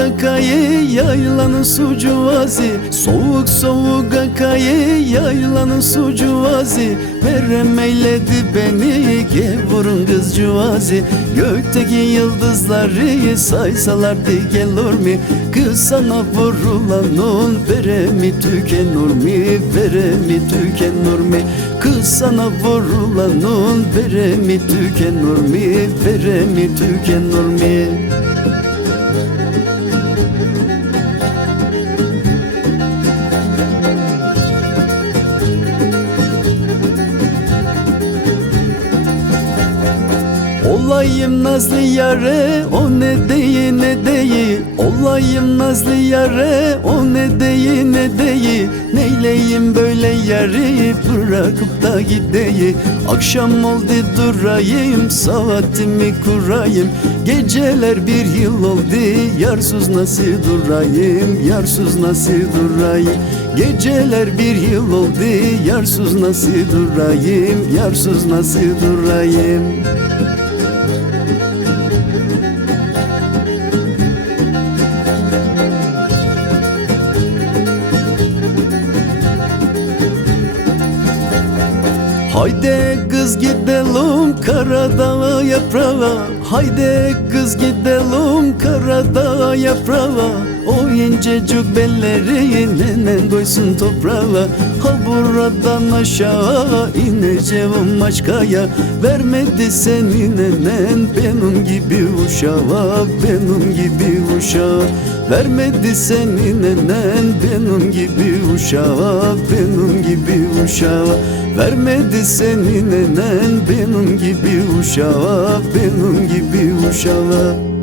akayı yaylanın sucu vazi, soğuk soğuk akayı yaylanın sucu vazi. Verem eyledi beni gevurun kızcı vazi. Gökteki yıldızları saysalardı gelur mi? Kız sana vurulanın veremi tükenur mi? Veremi tükenur mi? Kız sana vurulanın veremi tükenur mi? Veremi tükenur mi? Olayım nazlı yare, o ne deyi ne deyi. Olayım nazlı yare, o ne deyi ne deyi. Neyleyim böyle yarı, bırakıp da gideyi. Akşam oldu durayım, saatimi kurayım. Geceler bir yıl oldu, yarsız nasıl durayım, yarsız nasıl durayım. Geceler bir yıl oldu, yarsız nasıl durayım, yarsız nasıl durayım. Haydi kız gidelim Karadağ yaprağa. Haydi kız gidelim Karadağ yaprağa. O incecik belleri nenen koysun toprağa. Ha buradan aşağı ineceğim aşkaya. Vermedi seni nenen benim gibi uşağa, benim gibi uşağa. Vermedi seni nenen benim gibi uşağa, benim gibi uşağa. Vermedi seni nenen benim gibi uşağa, benim gibi uşağa.